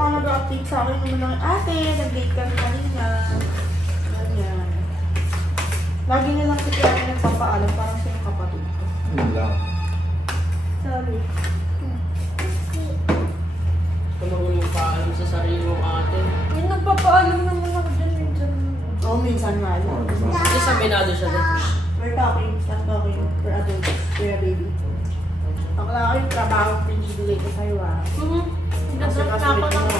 ka nag-update sa akin naman ng ate, nag-date ka kanina. Ganyan. Lagi na lang si Kiara nagpapaalam, parang siya yung kapatid ko. Yun lang. Sorry. Kung yung paalam sa sarili mong ate. Yung nagpapaalam naman ako dyan minsan. Oo, minsan nga lang. Kasi sabinado siya doon. We're talking, stop talking for adults, kuya baby. Ako lang ako yung trabaho pinibigay ko sa'yo ah. Kasi kasulit mo.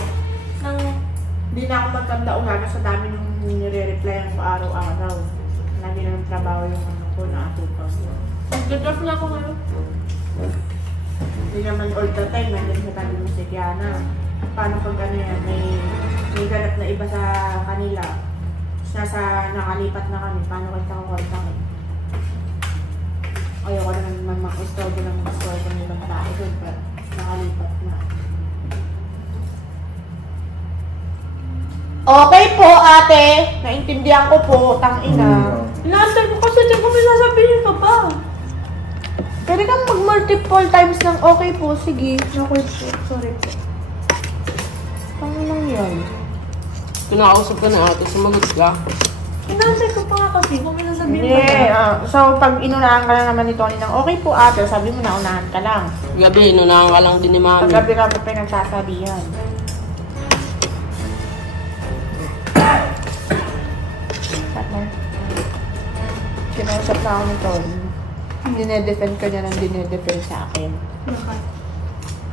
Hindi na ako magkanda umaga sa dami nung nire-replyan ko araw-araw. Lagi na ng trabaho yung ano ko na atutos. Nag-drop na ako ngayon. Hindi naman all the time, nandiyan sa tabi mo si Kiana. Paano pag ano yan, may ganap na iba sa kanila. Nasa nakalipat na kami, paano kita ko call kami? Ayoko naman mag-store ko ng mag-store ko ng ibang tao doon, pero nakalipat na. Okay po, ate. Naintindihan ko po, tangina. Inaantay ko kasi di ko may sasabihin ka pa. Pwede kang mag-multiple times ng okay po. Sige, okay po. Sorry po. Paano lang yan? Kinakausap ka na ate, sumagot ka. Inaantay ko pa nga kasi kung may sasabihin ka pa. So, pag inunahan ka lang naman ni Tony ng okay po, ate, sabi mo na unahan ka lang. Gabi, inunahan ka lang din ni mami. Pag gabi ka pa nagsasabihan. Kinausap na ako ni Tony. Dinedefend ka niya ng dinedefend sa akin. Bakit?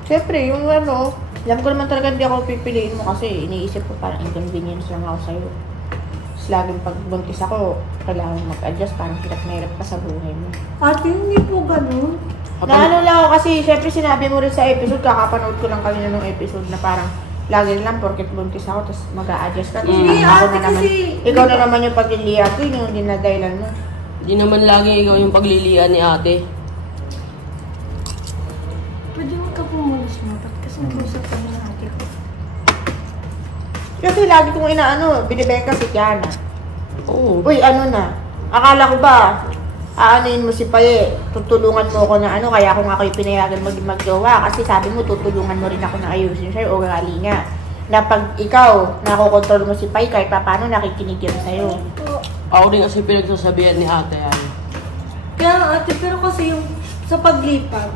Siyempre, yung ano, alam ko naman talaga hindi ako pipiliin mo kasi iniisip ko parang inconvenience lang ako sa'yo. Tapos laging pag buntis ako, kailangan mag-adjust, parang hirap na hirap ka sa buhay mo. Ate, hindi po ganun. Na ano lang ako kasi, siyempre sinabi mo rin sa episode, kakapanood ko lang kanina ng episode na parang lagi lang porket buntis ako, tapos mag-a-adjust ka. Hindi, Ako ate, na naman, kasi- ikaw na naman yung paglilihat ko, yun yung dinadailan mo. Hindi naman lagi ikaw yung paglilian ni ate. Pwede mo ka pumulis mo. Ba't kasi nag-usap kami ng ate ko? Kasi lagi kong inaano, binibengka si Kiana. Oo. Uy, ano na? Akala ko ba, aanin mo si Paye, tutulungan mo ako na ano, kaya ako nga kayo pinayagan mag-jowa. Kasi sabi mo, tutulungan mo rin ako na ayusin siya o gali nga. Na pag ikaw, nakokontrol mo si Paye, kahit pa paano nakikinig yun sa'yo. Ako rin kasi pinagsasabihan ni ate yan. Kaya nga, ate, pero kasi yung sa paglipat,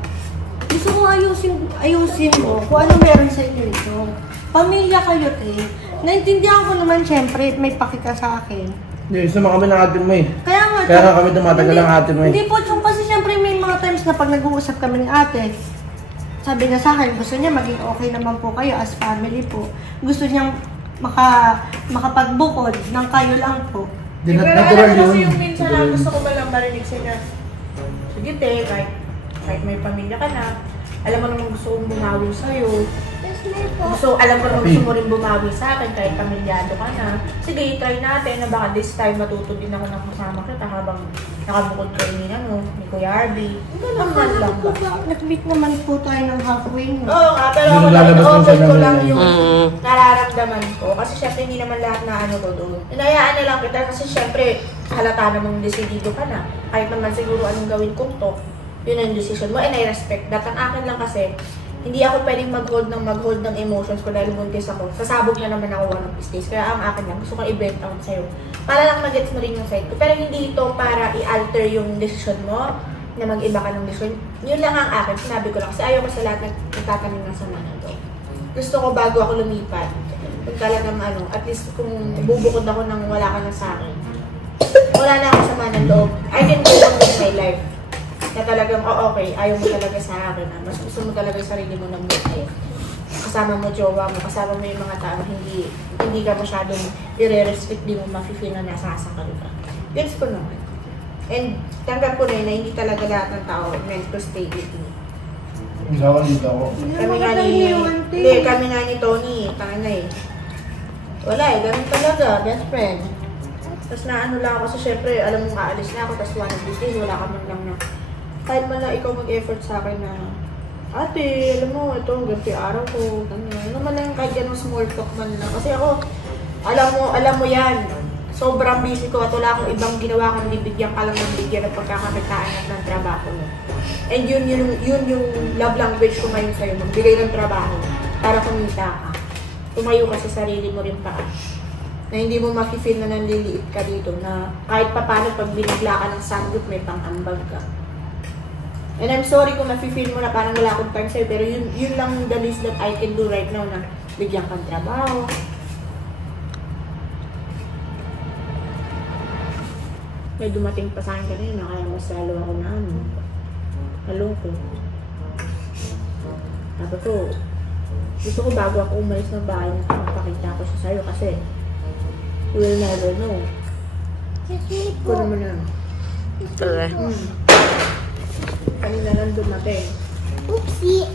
gusto ko ayusin mo kung ano meron sa inyo ito. Pamilya kayo, te. Naintindihan ko naman, syempre, may pakita sa akin. Hindi, suma kami ng atin mo eh. Kaya nga, Kaya nga kami tumatagal ng atin mo eh. Hindi po, Chong, kasi syempre may mga times na pag nag-uusap kami ng ate, sabi niya sa akin, gusto niya maging okay naman po kayo as family po. Gusto niyang makapagbukod ng kayo lang po. Pero Natural alam mo kasi yun. yung minsan lang gusto ko ba lang marinig sa niya. Sige te, kahit may pamilya ka na, alam mo naman gusto kong bumawi sa'yo. Alam ko naman gusto mo rin bumawi sa akin kahit pamilyado ka na. Sige, try natin na baka this time matuto din ako ng kasama kita habang nakabukod kayo ni Kuya Arby. Ganun lang ba? Nag-meet naman po tayo ng halfway mo. Oo nga, pero Yung ako lang, lalabas mo open siya ko ng lang ganyan. yung nararamdaman ko. Kasi syempre hindi naman lahat na ano ko doon. Inayaan na lang kita kasi syempre halata namang desidido ka na. Kahit naman siguro anong gawin kong to, yun ang decision mo and I respect that. Ang akin lang kasi, hindi ako pwedeng mag-hold ng emotions ko dahil buntis ako. Sasabog na naman ako one of these days. Kaya ang akin lang, gusto ko i-vent out sa'yo. Para lang mag-gets mo rin yung side ko. Pero hindi ito para i-alter yung decision mo na mag-iba ka ng decision. Yun lang ang akin. Sinabi ko lang. Kasi ayaw ko sa lahat nagtatanong ng sama na to. Gusto ko bago ako lumipat. Kung talagang ano, at least kung bubukod ako nang wala ka na sa akin. Wala na ako sama ng loob. I can go on with my life. Na talagang, okay, ayaw mo talaga sa akin. Mas gusto mo talaga yung sarili mo ng buhay. Kasama mo, jowa mo, kasama mo yung mga tao, hindi ka masyadong i-respect, di mo mafe-feel na nasasakal ka. Gets ko naman. And tanggap ko na yun na hindi talaga lahat ng tao meant to stay with me. Isawan dito ako. Kami nga ni Tony, tanga na eh. Wala eh, ganun talaga, best friend. Tapos na ano lang ako, kasi syempre, alam mo, aalis na ako, tapos one of these days, wala ka man lang na kahit man lang ikaw mag-effort sa akin na ate, alam mo, ito, ganti araw ko, ganyan. Ano man lang kahit ganun small talk man lang. Kasi ako, alam mo yan, sobrang busy ko at wala akong ibang ginawa kundi bigyan ka lang ng bigyan ng pagkakakitaan ng trabaho mo. And yun yung love language ko ngayon sa'yo, magbigay ng trabaho para kumita ka. tumayo ka sa sarili mo rin pa. Na hindi mo mafe-feel na nanliliit ka dito, na kahit pa paano pag binigla ka ng sanggol, may pang-ambag ka. And I'm sorry kung mafe-feel mo na parang wala akong time sa'yo, pero yun lang the least that I can do right now, na bigyan kang trabaho. May dumating pa sa akin kanina, kaya mas lalo ako na nalungkot. Sabi ko, gusto ko bago ako umalis ng bahay na magpakita ko siya sa'yo kasi you will never know. Ko naman na. Kanina lang dumating. Oopsie!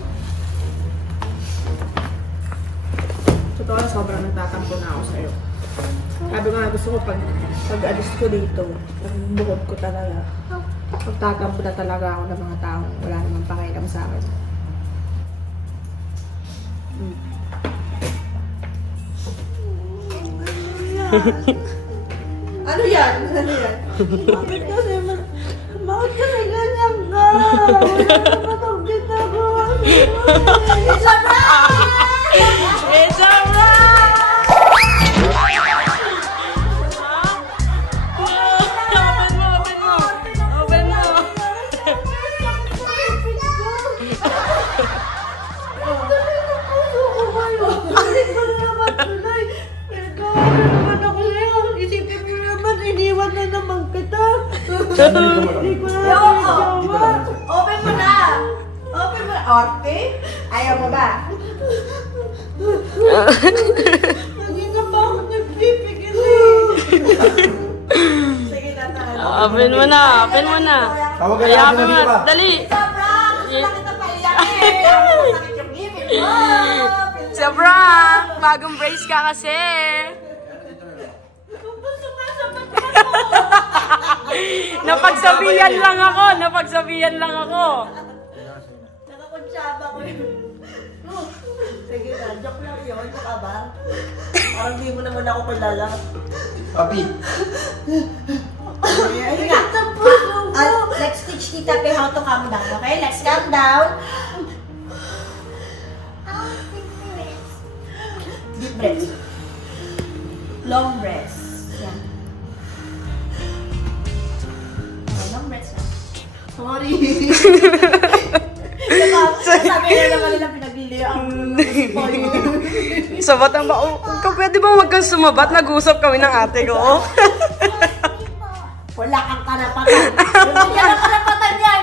Totoo lang, sobrang nagtatampo na ako sa'yo. Sabi ko nga, gusto ko pag-alis ko dito, pag-bukod ko talaga, magtatampo na talaga ako ng mga taong wala namang pakialam sa akin. Ano yan? Ano yan? Bakit kasi ganyan ka? Wala naman ang ginagawa sa'yo. It's a prank! It's a wrap! Open mo! Open mo! Iniwan na naman kita. Hindi ko na Open mo na! Open mo na! Orte? Ayaw mo ba? Hindi na ba ako nagpipigil eh. Sige, tatahan. Open mo na! Open mo na! Tawag ka Kaya natin open mo na na! Dali! Sa prank! Gusto kita paiyak eh! Masakit yung ngipin mo! Sa prank! Bagong brace ka kasi! Napagsabihan lang ako! Napagsabihan lang ako! Nakakunsyaba ko yun. Sige na, joke lang yun. Joke ka ba? Parang hindi mo naman ako kilala. Papi. Ingat ang puso mo. Let's teach Tita Pe how to calm down, okay? Let's calm down. Deep breath. Long breath. Yan. Okay, long breath lang. Sorry. Sabi na naman nila pinaglili ang Sabat ang ba? Pwede ba huwag kang sumabat? Nag-usap kami ng ate ko. wala kang karapatan. Wala kang karapatan yan.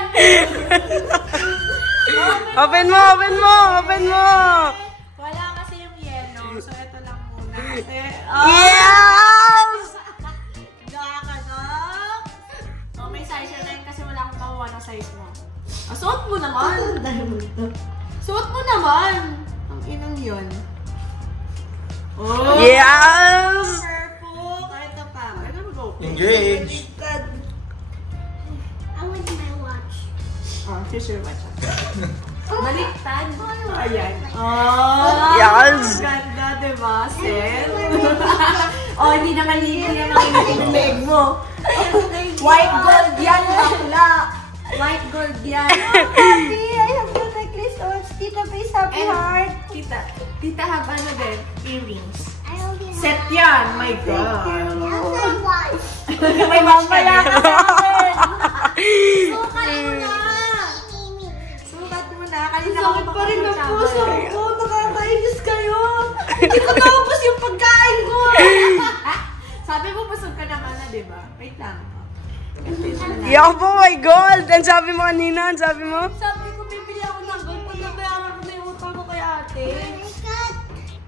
Open mo! Open mo! Open mo! Wala kasi yung yellow, so ito lang muna. Yes! Nakakanak! Oh, may size yan rin kasi wala akong makuha ng size mo. Suot mo naman! Suot mo naman! Ang inang yun. Oh! Yes! Purple! Ito pa. Ito mo. Engage. I want my watch. Oh, here's your watch. Baliktad. Ayan. Oh! Yes! Ang ganda, diba, Seth? Oh, hindi naman yung leg mo. White gold yan, bakla. White gold yan. Happy, I have the necklace on. Tita Face Happy Heart. Tita have ano din? Earrings. I only have Set yan, my God. one watch. May mamaya ka sa akin. Sukat mo na. Sukat mo na. Kanina Sakit pa rin ang puso ko. Nakakainis kayo. Hindi ko naubos yung pagkain ko. Sabi mo, busog ka naman na, diba? Wait lang. Yeah, oh my God! Ang sabi mo kanina, ang sabi mo? Sabi ko, bibili ako ng gold. Pag nabayaran ko na yung utang ko kay ate.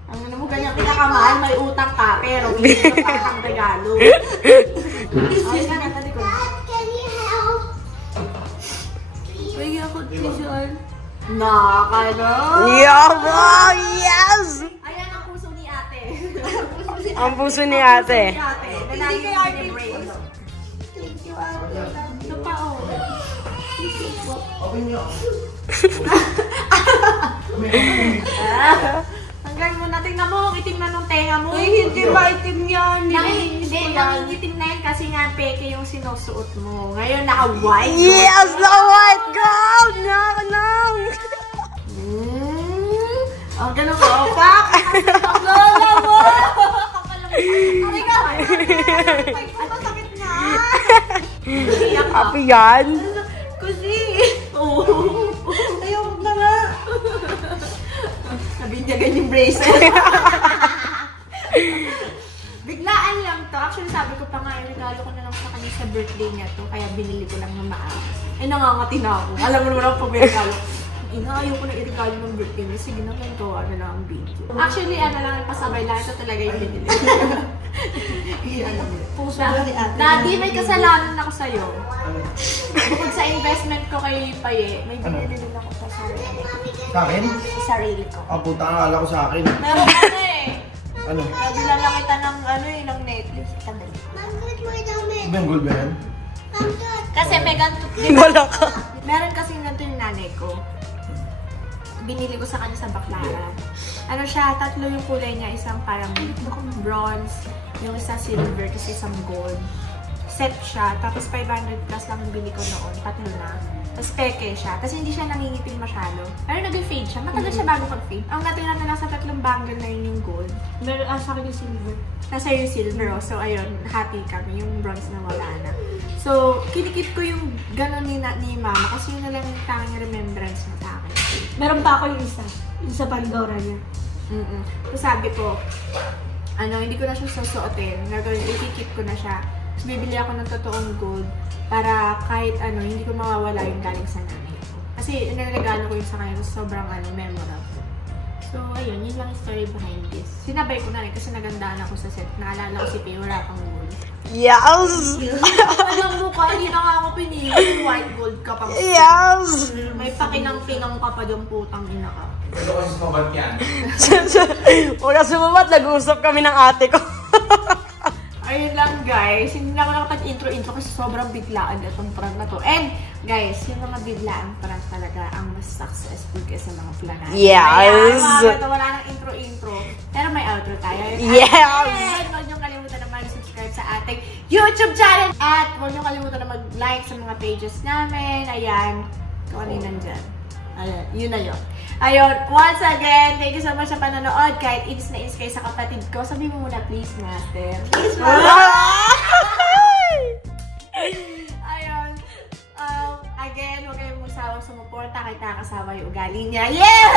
Ang ano mo, ganyan pinakamahal, may utang ka, pero hindi ka pa ang regalo. Ay, nakatali ko. Dad, can you help? Pwede ako t-shirt. Nakakalo. Yeah, bro! Yes! Ayan ang puso ni ate. Ang puso ni ate. Ate, na lagi kay yung ate. embrace. Thank you, ate. Ito pa, oh. Open nyo. Hanggang mo na, tingnan mo, itim na nung tenga mo. Uy, hindi ba itim yan? Nilinis Hindi, ko yan. nangingitim na yan kasi nga peke yung sinusuot mo. Ngayon, naka-white. Yes! The white gold! Nakakanang! Oh, ganun ko. Pak! Shopee yan? Kasi, ayaw na nga. Nabinyagan yung bracelet. Biglaan lang to. Actually, sabi ko pa nga, regalo ko na lang sa kanya sa birthday niya to. Kaya binili ko lang ng maaga. Nangangati na ako. Alam mo naman ako pag may regalo. Ayaw ko na i-regalo ng birthday niya. Sige na lang to. Ano lang ang video. Actually, lang, pasabay lang. Ito talaga yung binili. Puso na ni ate. Daddy, may kasalanan ako sa'yo. Bukod sa investment ko kay Paye, may binili din ako sa sarili. Sa akin? Sa sarili ko. Puta nga, akala ko sa akin. Meron ka na eh. Ano? Nabila lang kita ng ng necklace. Tandali. Manggut mo daw, me. Bengal ba yan? Manggut. Kasi may ganito. Wala ka. Meron kasi ganito yung nanay ko. Binili ko sa kanya sa Baclaran. Ano siya, tatlo yung kulay niya. Isang parang bronze, yung isa silver, kasi isang gold. Set siya. Tapos 500 plus lang yung bili ko noon. Tatlo na. Tapos peke siya. Tapos hindi siya nangingitim masyado. Pero nag-fade siya. Matagal siya bago mag-fade. Ang natira na lang sa tatlong bangle na yun yung gold. Meron sa akin yung silver. Nasa yung silver. Oh. So, ayun. Happy kami. Yung bronze na wala na. So, kinikip ko yung gano'n ni mama. Kasi yun na lang yung tanging remembrance na sa akin. Meron pa ako yung isa. Yung sa Pandora niya. So, sabi ko, hindi ko na siya susuotin. Ikikip ko na siya. So, bibili ako ng totoong gold para kahit hindi ko mawawala yung galing sa nanay ko. Kasi niregalo ko yung sa kanya, sobrang memorable. So, ayun, yun lang yung story behind this. Sinabay ko na rin kasi nagandaan ako sa set. Naalala ko si Pay, wala pang gold. Yes! Alam mo ka, hindi na nga ako pinili. White gold ka pang. Yes! May pakinang-pinang ka pa yung putang ina ka. Pwede ko sumabat yan. Wala sumabat, nag-uusap kami ng ate ko. Ayun lang guys, hindi na ako nakapag-intro-intro kasi sobrang biglaan itong prank na to. And guys, yung mga biglaan prank talaga ang mas successful kaysa mga planan. Yes! Wala nang intro-intro. Pero may outro tayo. Yes! And huwag niyong kalimutan na mag-subscribe sa ating YouTube channel. At huwag niyong kalimutan na mag-like sa mga pages namin. Ayan. Kung ano yung nandyan. Ayan, yun na yun. Ayun, once again, thank you so much sa panonood. Kahit inis na inis kayo sa kapatid ko, sabihin mo muna, please, master. Please, Ayun. Again, huwag kayong magsawang sumuporta kahit nakakasawa yung ugali niya. Yeah!